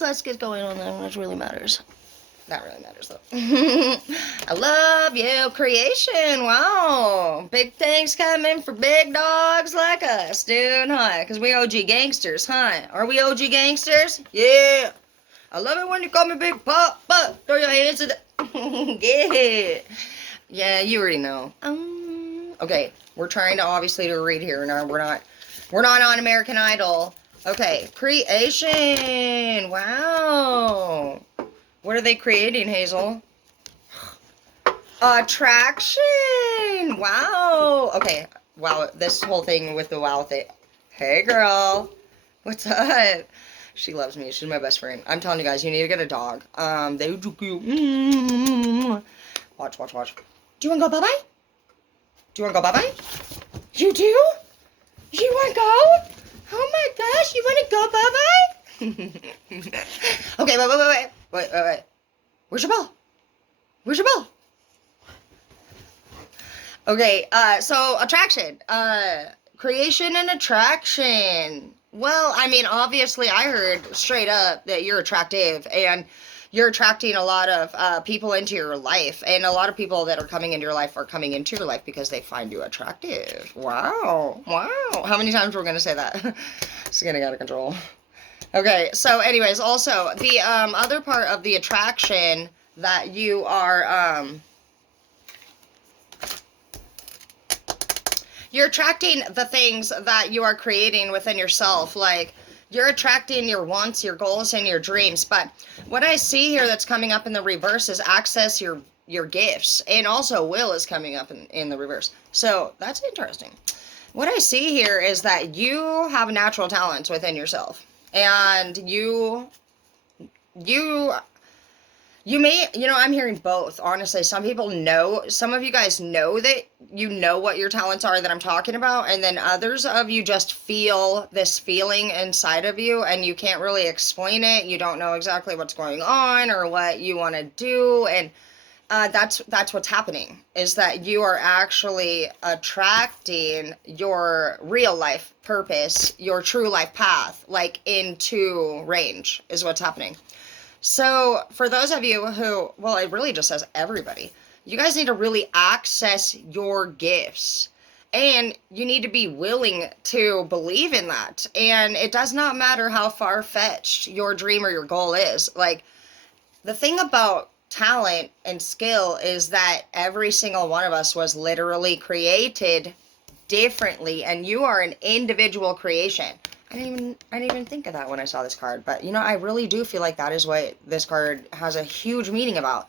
let's get going on that, which really matters. That really matters, though. I love you, creation. Wow. Big things coming for big dogs like us, dude, huh? Because we OG gangsters, huh? Are we OG gangsters? Yeah. I love it when you call me Big Pop, but throw your hands to the... Yeah. Yeah, you already know. Okay, we're trying to obviously to read here. No, we're not on American Idol. Okay, creation. Wow. What are they creating, Hazel? Attraction. Wow. Okay. Wow. This whole thing with the wow thing. Hey, girl. What's up? She loves me. She's my best friend. I'm telling you guys, you need to get a dog. They would do cute. Watch, watch, watch. Do you want to go bye-bye? Do you want to go bye-bye? You do? You want to go? Oh my gosh, you want to go bye-bye? Okay, wait. Where's your ball? Where's your ball? Okay, so attraction. Creation and attraction. Well, I mean, obviously, I heard straight up that you're attractive and you're attracting a lot of people into your life. And a lot of people that are coming into your life are coming into your life because they find you attractive. Wow. Wow. How many times we're going to say that? It's getting out of control. Okay, so anyways, also, the other part of the attraction that you are... you're attracting the things that you are creating within yourself. Like, you're attracting your wants, your goals, and your dreams. But what I see here that's coming up in the reverse is access your gifts. And also will is coming up in the reverse. So that's interesting. What I see here is that you have natural talents within yourself. And you may, I'm hearing both, honestly. Some people know, some of you guys know that you know what your talents are that I'm talking about, and then others of you just feel this feeling inside of you, and you can't really explain it. You don't know exactly what's going on or what you want to do, and that's what's happening, is that you are actually attracting your real life purpose, your true life path, like into range, is what's happening. So for those of you who, well, it really just says everybody, you guys need to really access your gifts. And you need to be willing to believe in that. And it does not matter how far-fetched your dream or your goal is. Like, the thing about talent and skill is that every single one of us was literally created differently. And you are an individual creation. I didn't even think of that when I saw this card, but I really do feel like that is what this card has a huge meaning about.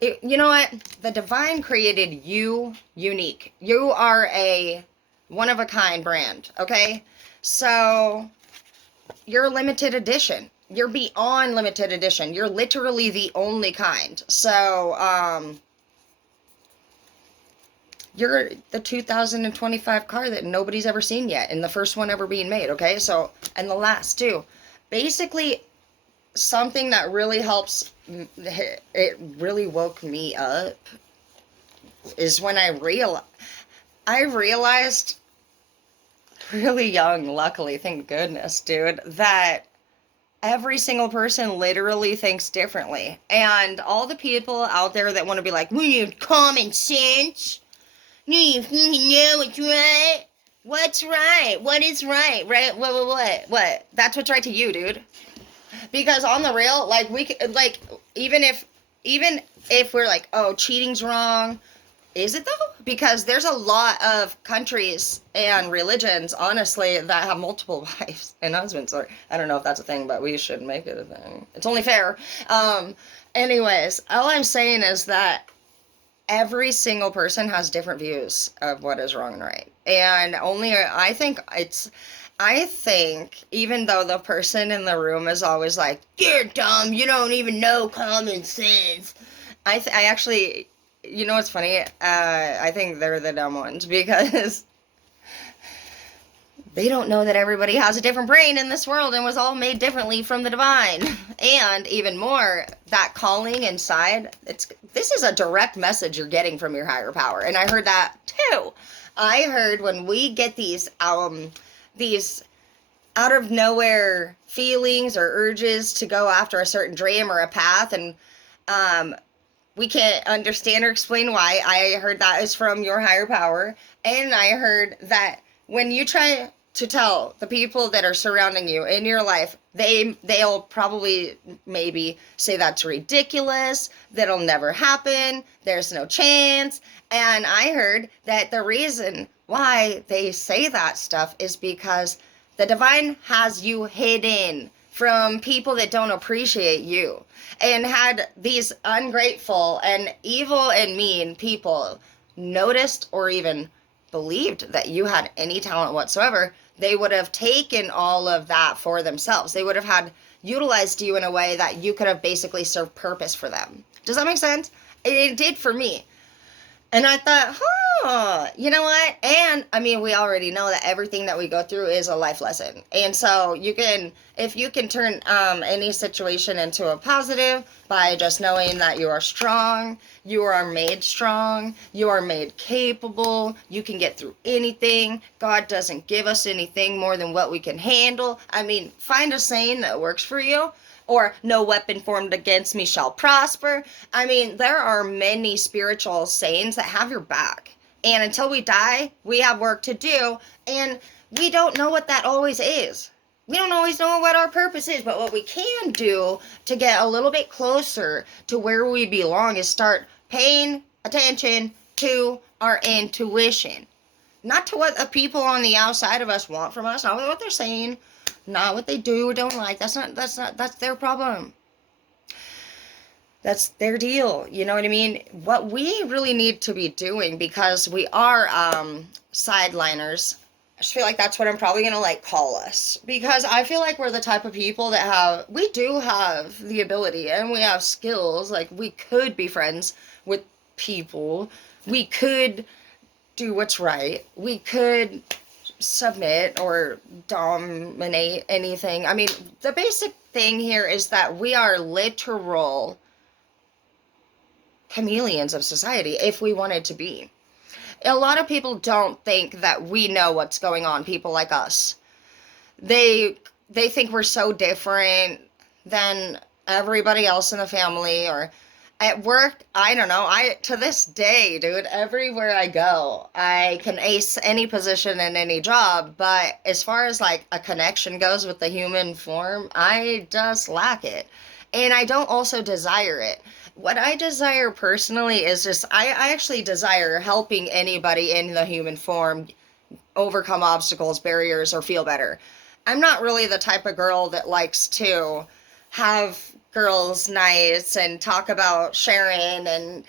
You know what? The divine created you unique. You are a one-of-a-kind brand, okay? So you're limited edition. You're beyond limited edition. You're literally the only kind. So, you're the 2025 car that nobody's ever seen yet, and the first one ever being made, okay? So, and the last too. Basically, something that really helps, it really woke me up, is when I realized really young, luckily, thank goodness, dude, that every single person literally thinks differently. And all the people out there that want to be like, we need common sense. You know what's right? What's right? What is right? Right? What? That's what's right to you, dude. Because on the real, like, even if we're like, oh, cheating's wrong, is it though? Because there's a lot of countries and religions, honestly, that have multiple wives and husbands. Or I don't know if that's a thing, but we should make it a thing. It's only fair. Anyways, all I'm saying is that every single person has different views of what is wrong and right. And I think, even though the person in the room is always like, you're dumb, you don't even know common sense. I actually, what's funny? I think they're the dumb ones, because they don't know that everybody has a different brain in this world and was all made differently from the divine. And even more, that calling inside, this is a direct message you're getting from your higher power. And I heard that too. I heard when we get these out of nowhere feelings or urges to go after a certain dream or a path, and we can't understand or explain why. I heard that is from your higher power, and I heard that when you try to tell the people that are surrounding you in your life, they'll probably maybe say that's ridiculous, that'll never happen, there's no chance. And I heard that the reason why they say that stuff is because the divine has you hidden from people that don't appreciate you, and had these ungrateful and evil and mean people noticed or even believed that you had any talent whatsoever, they would have taken all of that for themselves. They would have had utilized you in a way that you could have basically served purpose for them. Does that make sense? It did for me. And I thought, you know what? And I mean, we already know that everything that we go through is a life lesson. And so you can, if you can turn any situation into a positive by just knowing that you are strong, you are made strong, you are made capable, you can get through anything. God doesn't give us anything more than what we can handle. I mean, find a saying that works for you. Or no weapon formed against me shall prosper. I mean, there are many spiritual sayings that have your back. And until we die, we have work to do. And we don't know what that always is. We don't always know what our purpose is. But what we can do to get a little bit closer to where we belong is start paying attention to our intuition. Not to what the people on the outside of us want from us, not what they're saying, not what they do or don't like. That's their problem. That's their deal. You know what I mean? What we really need to be doing, because we are sideliners, I just feel like that's what I'm probably going to like call us, because I feel like we're the type of people that we do have the ability and we have skills. Like, we could be friends with people. We could do what's right. We could submit or dominate anything. I mean, the basic thing here is that we are literal chameleons of society if we wanted to be. A lot of people don't think that we know what's going on, people like us. They think we're so different than everybody else in the family, or at work. I don't know. To this day, dude, everywhere I go, I can ace any position in any job, but as far as like a connection goes with the human form, I just lack it. And I don't also desire it. What I desire personally is just, I actually desire helping anybody in the human form overcome obstacles, barriers, or feel better. I'm not really the type of girl that likes to have girls' nights and talk about sharing and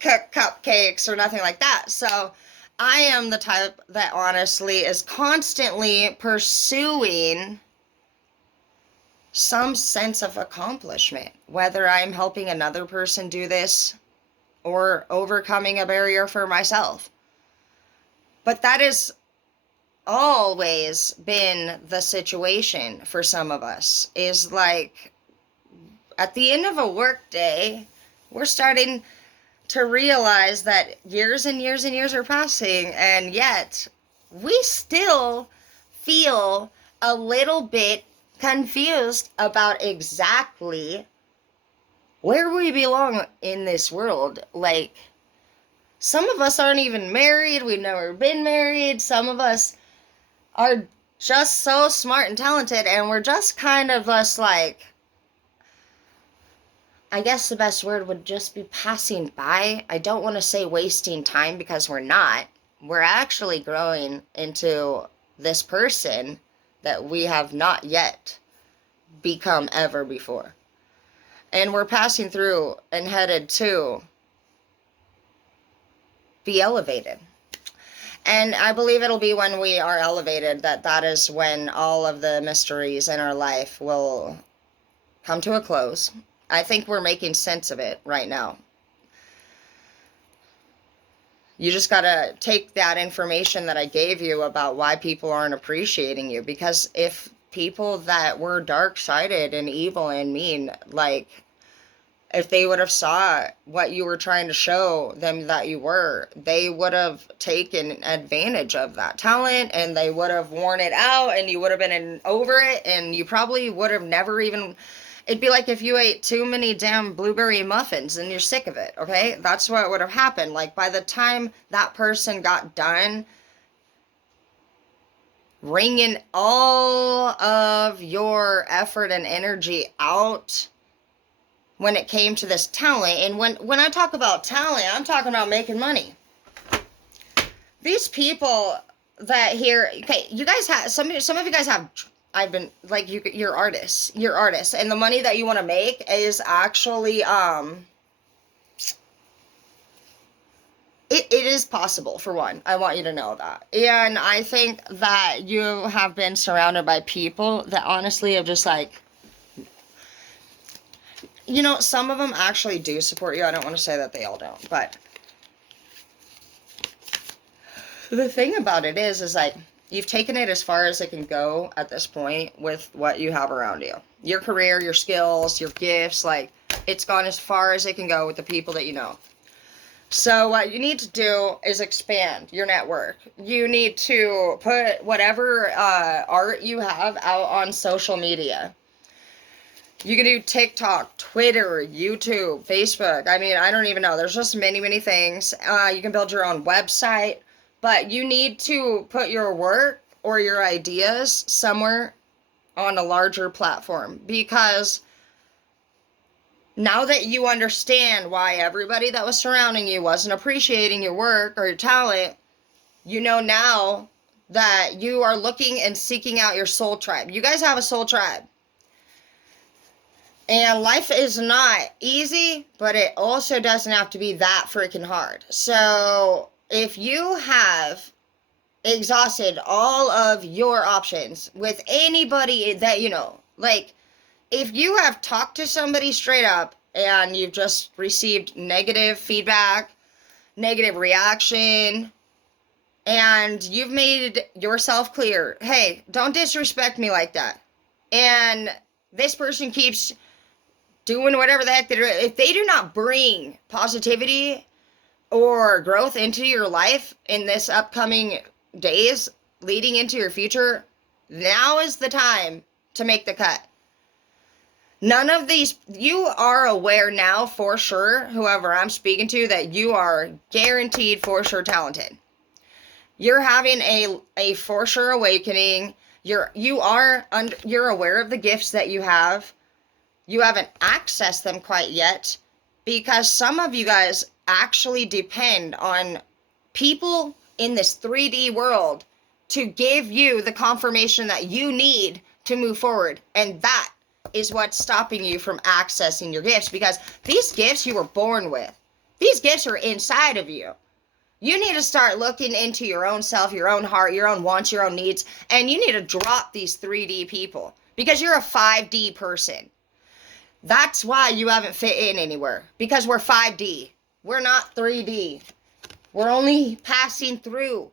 cook cupcakes or nothing like that. So I am the type that honestly is constantly pursuing some sense of accomplishment, whether I'm helping another person do this or overcoming a barrier for myself. But that has always been the situation for some of us, is like at the end of a work day, we're starting to realize that years and years and years are passing, and yet we still feel a little bit confused about exactly where we belong in this world. Like, some of us aren't even married. We've never been married. Some of us are just so smart and talented, and we're just kind of us like, I guess the best word would just be passing by. I don't want to say wasting time, because we're not. We're actually growing into this person that we have not yet become ever before. And we're passing through and headed to be elevated. And I believe it'll be when we are elevated that is when all of the mysteries in our life will come to a close. I think we're making sense of it right now. You just gotta take that information that I gave you about why people aren't appreciating you. Because if people that were dark-sided and evil and mean, like, If they would have saw what you were trying to show them that you were, they would have taken advantage of that talent, and they would have worn it out, and you would have been over it, and you probably would have never even, it'd be like if you ate too many damn blueberry muffins and you're sick of it, okay? That's what would have happened. Like, by the time that person got done wringing all of your effort and energy out when it came to this talent, and when I talk about talent, I'm talking about making money. These people that here, okay, you guys have, some of you guys have, I've been, like, you're artists, and the money that you want to make is actually, it is possible, for one. I want you to know that. And I think that you have been surrounded by people that honestly have just, like, you know, some of them actually do support you. I don't want to say that they all don't, but the thing about it is like, you've taken it as far as it can go at this point with what you have around you. Your career, your skills, your gifts, like, it's gone as far as it can go with the people that you know. So what you need to do is expand your network. You need to put whatever art you have out on social media. You can do TikTok, Twitter, YouTube, Facebook. I mean, I don't even know. There's just many, many things. You can build your own website. But you need to put your work or your ideas somewhere on a larger platform. Because now that you understand why everybody that was surrounding you wasn't appreciating your work or your talent, you know now that you are looking and seeking out your soul tribe. You guys have a soul tribe. And life is not easy, but it also doesn't have to be that freaking hard. So if you have exhausted all of your options with anybody that you know, like, if you have talked to somebody straight up and you've just received negative feedback, negative reaction, and you've made yourself clear, hey, don't disrespect me like that, and this person keeps doing whatever the heck they're doing, if they do not bring positivity or growth into your life in this upcoming days leading into your future, now is the time to make the cut. None of these, you are aware now for sure, whoever I'm speaking to, that you are guaranteed for sure talented. You're having a for sure awakening. You're aware of the gifts that you have. You haven't accessed them quite yet, because some of you guys actually depend on people in this 3D world to give you the confirmation that you need to move forward. And that is what's stopping you from accessing your gifts, because these gifts you were born with. These gifts are inside of you. You need to start looking into your own self, your own heart, your own wants, your own needs, and you need to drop these 3D people, because you're a 5D person. That's why you haven't fit in anywhere, because we're 5D. We're not 3D. We're only passing through,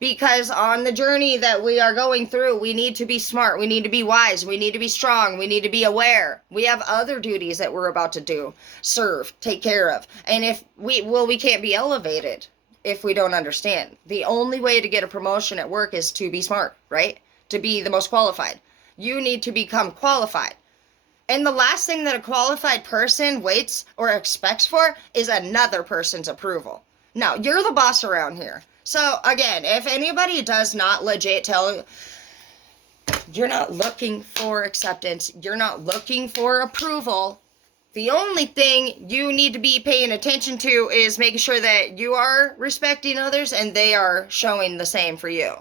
because on the journey that we are going through, we need to be smart. We need to be wise. We need to be strong. We need to be aware. We have other duties that we're about to do, serve, take care of. And if we can't be elevated if we don't understand. The only way to get a promotion at work is to be smart, right? To be the most qualified. You need to become qualified. And the last thing that a qualified person waits or expects for is another person's approval. Now, you're the boss around here. So, again, if anybody does not legit tell you, you're not looking for acceptance, you're not looking for approval, the only thing you need to be paying attention to is making sure that you are respecting others and they are showing the same for you.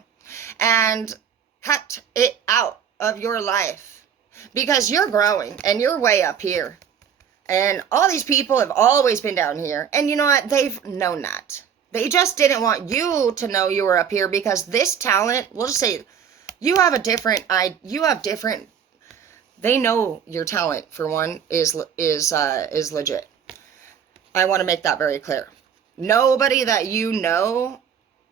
And cut it out of your life, because you're growing and you're way up here. And all these people have always been down here. And you know what? They've known that. They just didn't want you to know you were up here, because this talent, we'll just say, you have they know your talent, for one, is legit. I want to make that very clear. Nobody that you know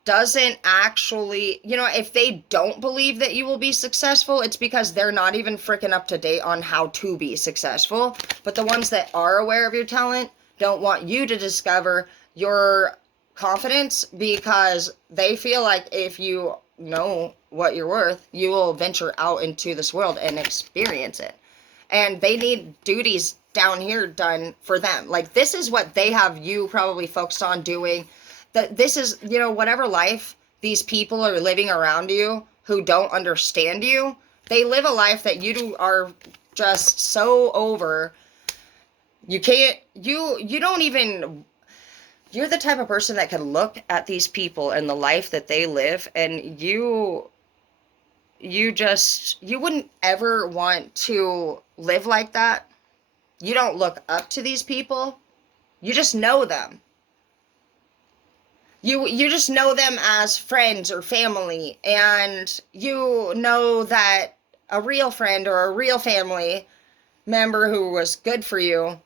doesn't actually, if they don't believe that you will be successful, it's because they're not even freaking up to date on how to be successful. But the ones that are aware of your talent don't want you to discover your confidence, because they feel like if you know what you're worth, you will venture out into this world and experience it. And they need duties down here done for them. Like, this is what they have you probably focused on doing. That this is, whatever life these people are living around you who don't understand you, they live a life that you are just so over. You can't, you don't even, you're the type of person that can look at these people and the life that they live, and you wouldn't ever want to live like that. You don't look up to these people. You just know them. You just know them as friends or family, and you know that a real friend or a real family member who was good for you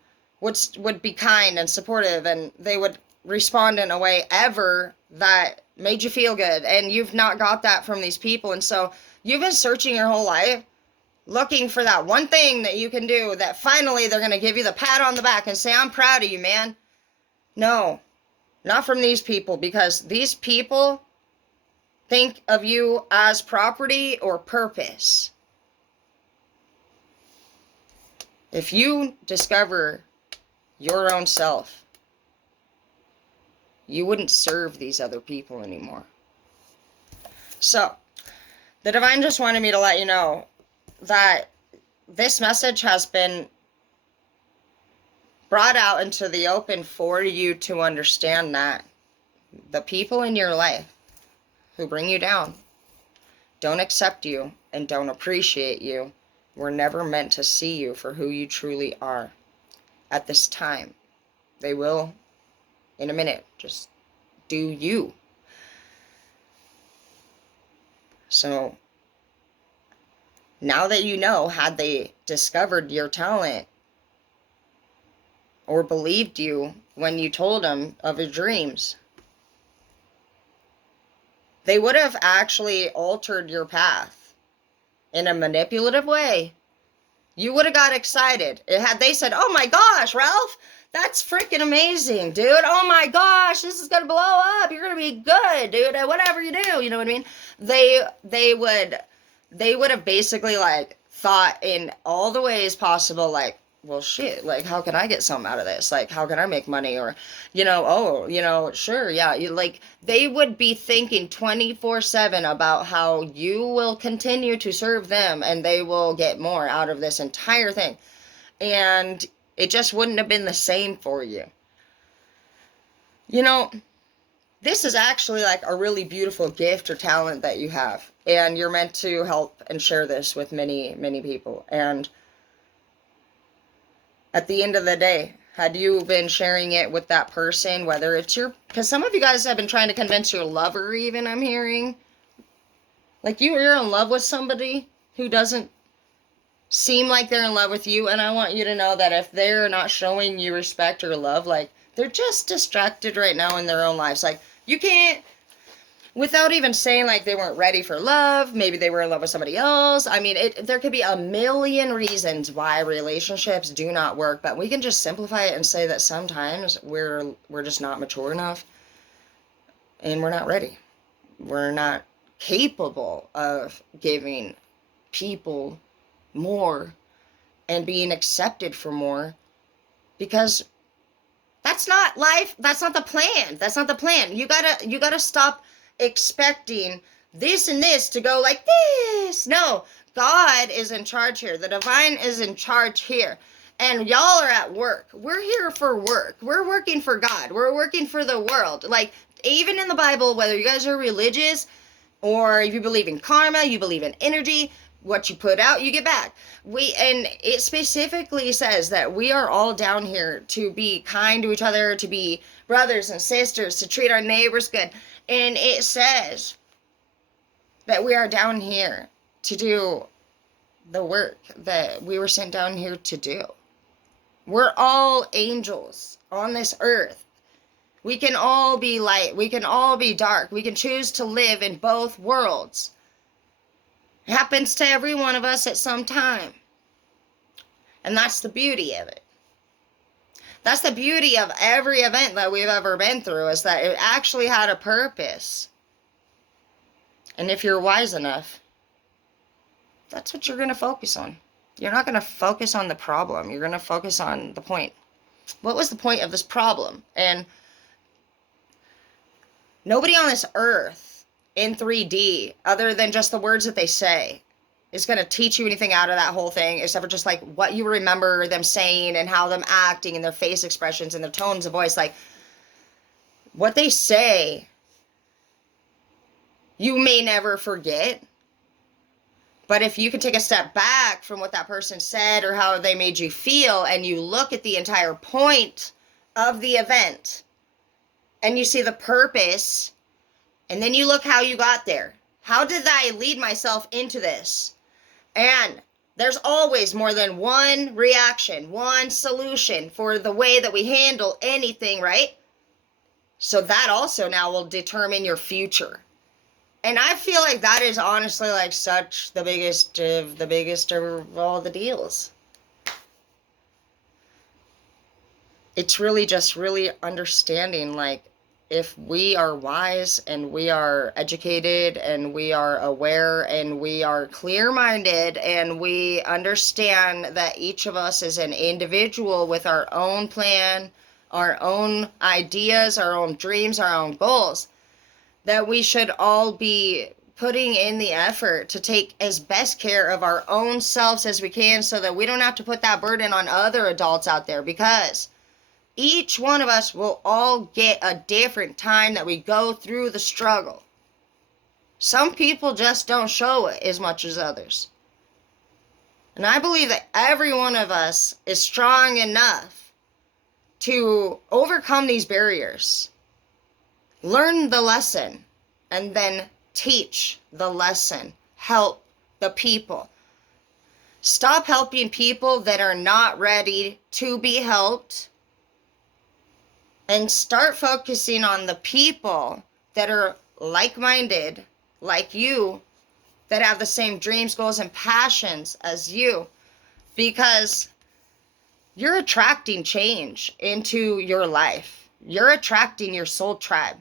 would be kind and supportive, and they would respond in a way ever that made you feel good. And you've not got that from these people, and so you've been searching your whole life looking for that one thing that you can do that finally they're going to give you the pat on the back and say, I'm proud of you, man. No. Not from these people, because these people think of you as property or purpose. If you discover your own self, you wouldn't serve these other people anymore. So, the Divine just wanted me to let you know that this message has been brought out into the open for you to understand that the people in your life who bring you down, don't accept you, and don't appreciate you, were never meant to see you for who you truly are at this time. They will in a minute. Just do you. So now that you know, had they discovered your talent or believed you when you told them of your dreams, they would have actually altered your path in a manipulative way. You would have got excited. Had they said, oh my gosh, Ralph, that's freaking amazing, dude. Oh my gosh, this is going to blow up. You're going to be good, dude. Whatever you do, you know what I mean? They would have basically like thought in all the ways possible, like, well, shit, like, how can I get something out of this? Like, how can I make money? Or, sure, yeah. They would be thinking 24/7 about how you will continue to serve them, and they will get more out of this entire thing. And it just wouldn't have been the same for you. This is actually like a really beautiful gift or talent that you have. And you're meant to help and share this with many, many people. And at the end of the day, had you been sharing it with that person, whether it's because some of you guys have been trying to convince your lover even, I'm hearing. Like you're in love with somebody who doesn't seem like they're in love with you. And I want you to know that if they're not showing you respect or love, like they're just distracted right now in their own lives. Like you can't, without even saying like they weren't ready for love, maybe they were in love with somebody else. I mean, there could be a million reasons why relationships do not work, but we can just simplify it and say that sometimes we're just not mature enough and we're not ready. We're not capable of giving people more and being accepted for more, because that's not life. That's not the plan. That's not the plan. You gotta stop expecting this and this to go like this. No, God is in charge here. The divine is in charge here. And y'all are at work. We're here for work. We're working for God. We're working for the world. Like, even in the Bible, whether you guys are religious or if you believe in karma, you believe in energy, what you put out, you get back. And it specifically says that we are all down here to be kind to each other, to be brothers and sisters, to treat our neighbors good. And it says that we are down here to do the work that we were sent down here to do. We're all angels on this earth. We can all be light. We can all be dark. We can choose to live in both worlds. It happens to every one of us at some time. And that's the beauty of it. That's the beauty of every event that we've ever been through, is that it actually had a purpose. And if you're wise enough, that's what you're going to focus on. You're not going to focus on the problem. You're going to focus on the point. What was the point of this problem? And nobody on this earth in 3D, other than just the words that they say, is going to teach you anything out of that whole thing, except for just like what you remember them saying and how them acting and their face expressions and their tones of voice. Like, what they say, you may never forget. But if you can take a step back from what that person said or how they made you feel, and you look at the entire point of the event, and you see the purpose, and then you look how you got there. How did I lead myself into this? And there's always more than one reaction, one solution for the way that we handle anything, right? So that also now will determine your future. And I feel like that is honestly like such the biggest of all the deals. It's really just really understanding, like, if we are wise and we are educated and we are aware and we are clear-minded and we understand that each of us is an individual with our own plan, our own ideas, our own dreams, our own goals, that we should all be putting in the effort to take as best care of our own selves as we can, so that we don't have to put that burden on other adults out there, because each one of us will all get a different time that we go through the struggle. Some people just don't show it as much as others. And I believe that every one of us is strong enough to overcome these barriers, learn the lesson, and then teach the lesson. Help the people. Stop helping people that are not ready to be helped, and start focusing on the people that are like-minded, like you, that have the same dreams, goals, and passions as you. Because you're attracting change into your life. You're attracting your soul tribe.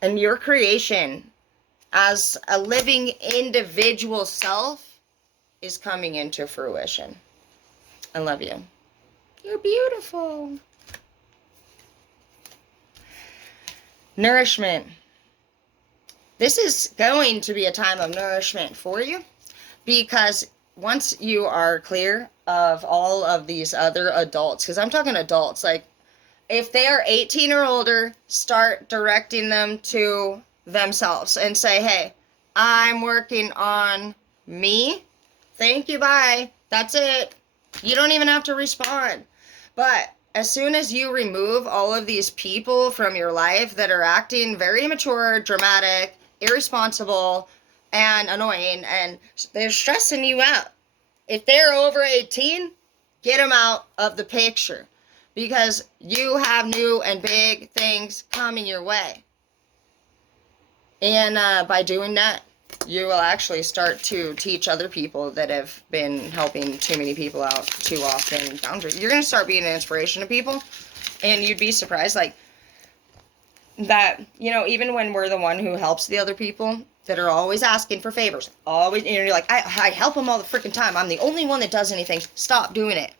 And your creation as a living individual self is coming into fruition. I love you. You're beautiful. Nourishment. This is going to be a time of nourishment for you, because once you are clear of all of these other adults, because I'm talking adults, like if they are 18 or older, start directing them to themselves and say, hey, I'm working on me. Thank you, bye. That's it. You don't even have to respond. But as soon as you remove all of these people from your life that are acting very immature, dramatic, irresponsible, and annoying, and they're stressing you out, if they're over 18, get them out of the picture, because you have new and big things coming your way. And by doing that, you will actually start to teach other people that have been helping too many people out too often boundaries. You're going to start being an inspiration to people, and you'd be surprised, like, that, you know, even when we're the one who helps the other people that are always asking for favors, always, you know, you're like, I help them all the freaking time. I'm the only one that does anything. Stop doing it.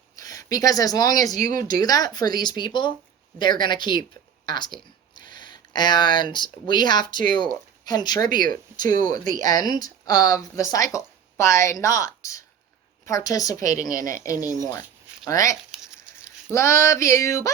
Because as long as you do that for these people, they're going to keep asking. And we have to contribute to the end of the cycle by not participating in it anymore. All right? Love you. Bye.